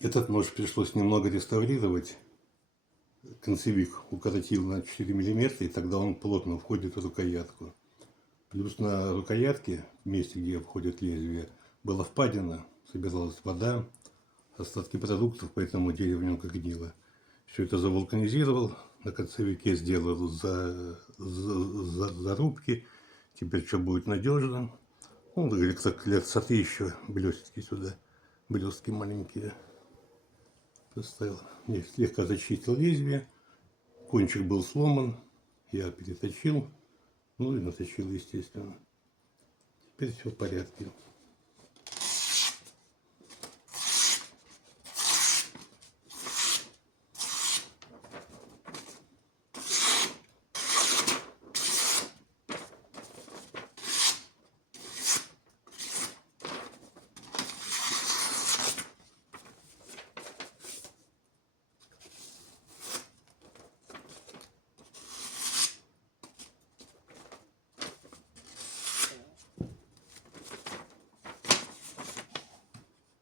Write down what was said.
Этот нож пришлось немного реставрировать. Концевик укоротил на 4 мм, и тогда он плотно входит в рукоятку. Плюс на рукоятке, в месте, где входит лезвие, была впадина, собиралась вода, остатки продуктов, поэтому дерево в нем как гнило. Все это завулканизировал, на концевике сделал зарубки. Теперь что будет надежно. Ну, говорит, так лет сотри еще блестки сюда, блестки маленькие. Поставил. Я слегка зачистил лезвие. Кончик был сломан. Я переточил. Ну и наточил, естественно. Теперь все в порядке.